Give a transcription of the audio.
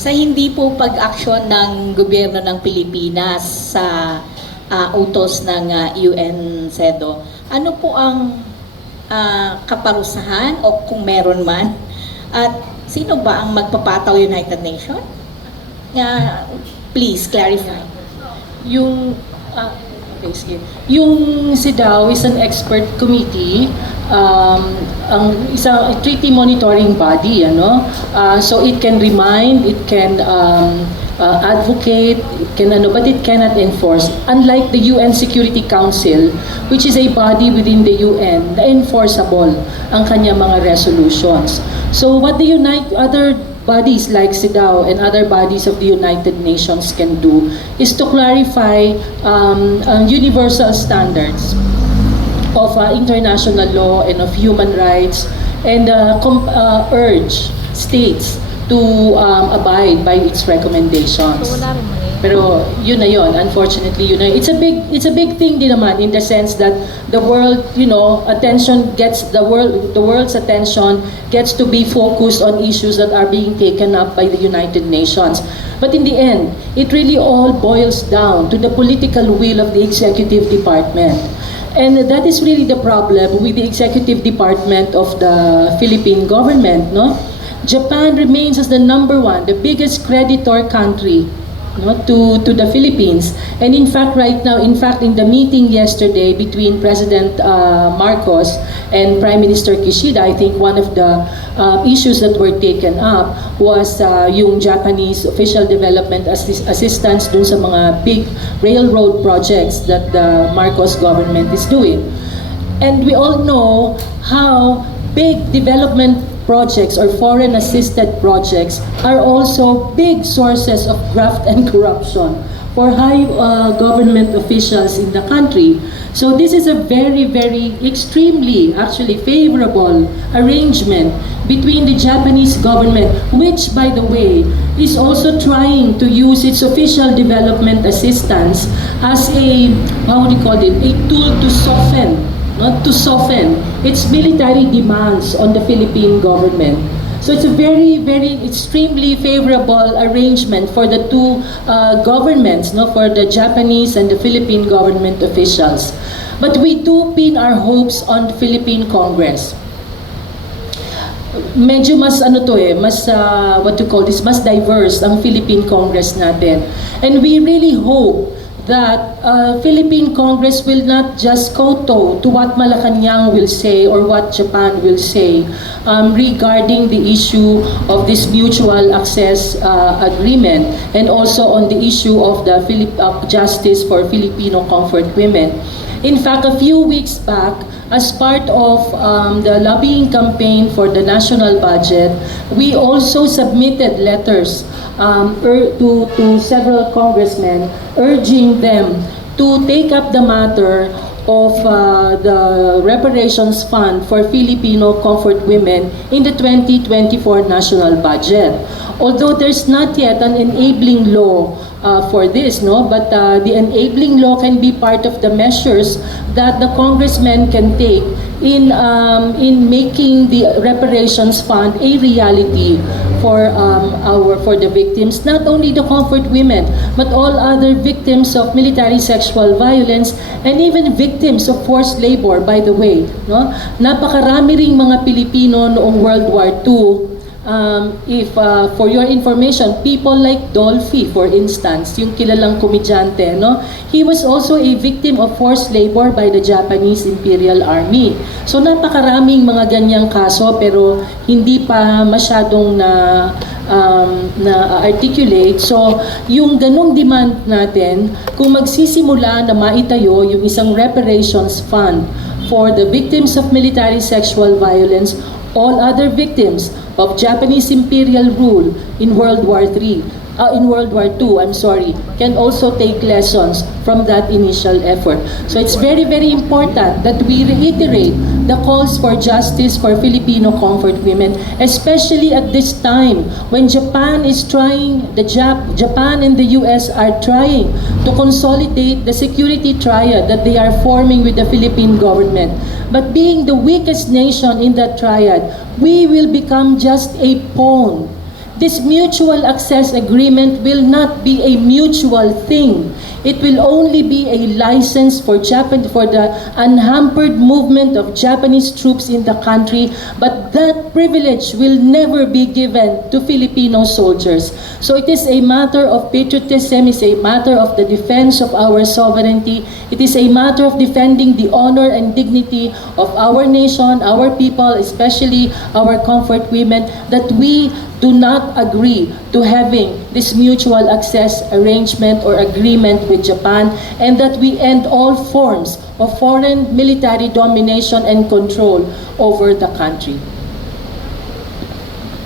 Sa hindi po pag-aksyon ng gobyerno ng Pilipinas sa utos ng UN CEDAW, ano po ang kaparusahan o kung meron man? At sino ba ang magpapataw United Nations? Please clarify. Yung yung CEDAW is an expert committee, ang isang treaty monitoring body, so it can remind, it can advocate, it can but it cannot enforce. Unlike the UN Security Council, which is a body within the UN na enforceable ang kanya mga resolutions. So what the other bodies like CEDAW and other bodies of the United Nations can do is to clarify universal standards of international law and of human rights, and urge states to abide by its recommendations. Pero yun na yun, unfortunately yun na. It's a big thing din naman in the sense that the world, the world's attention gets to be focused on issues that are being taken up by the United Nations. But in the end, it really all boils down to the political will of the executive department. And that is really the problem with the executive department of the Philippine government, no? Japan remains as the #1, the biggest creditor country, to the Philippines. And in fact, right now, in the meeting yesterday between President Marcos and Prime Minister Kishida, I think one of the issues that were taken up was yung Japanese official development assistance dun sa mga big railroad projects that the Marcos government is doing. And we all know how big development projects or foreign assisted projects are also big sources of graft and corruption for high government officials in the country. So this is a very, very extremely actually favorable arrangement between the Japanese government, which by the way is also trying to use its official development assistance as a, how do you call it, a tool to soften its military demands on the Philippine government. So it's a very, very extremely favorable arrangement for the two governments, for the Japanese and the Philippine government officials. But we do pin our hopes on the Philippine Congress. Medyo mas mas diverse ang Philippine Congress natin. And we really hope that Philippine Congress will not just kowtow to what Malacanang will say or what Japan will say regarding the issue of this mutual access agreement, and also on the issue of the justice for Filipino comfort women. In fact, a few weeks back, as part of the lobbying campaign for the national budget, we also submitted letters to several congressmen urging them to take up the matter of the reparations fund for Filipino comfort women in the 2024 national budget. Although there's not yet an enabling law for this, but the enabling law can be part of the measures that the congressmen can take in making the reparations fund a reality for the victims, not only the comfort women, but all other victims of military sexual violence and even victims of forced labor, by the way. Napakarami ring mga Pilipino noong World War II. For your information, people like Dolphy, for instance, yung kilalang komedyante, he was also a victim of forced labor by the Japanese Imperial Army. So napakaraming mga ganyang kaso, pero hindi pa masyadong na articulate. So yung ganong demand natin, kung magsisimula na maitayo yung isang reparations fund for the victims of military sexual violence, all other victims of Japanese imperial rule in World War II, can also take lessons from that initial effort. So it's very, very important that we reiterate the calls for justice for Filipino comfort women, especially at this time when Japan and the US are trying to consolidate the security triad that they are forming with the Philippine government. But being the weakest nation in that triad, we will become just a pawn this mutual access agreement will not be a mutual thing. It will only be a license for the unhampered movement of Japanese troops in the country, but that privilege will never be given to Filipino soldiers. So it is a matter of patriotism, it's a matter of the defense of our sovereignty, it is a matter of defending the honor and dignity of our nation, our people, especially our comfort women, that we do not agree to having this mutual access arrangement or agreement with Japan, and that we end all forms of foreign military domination and control over the country.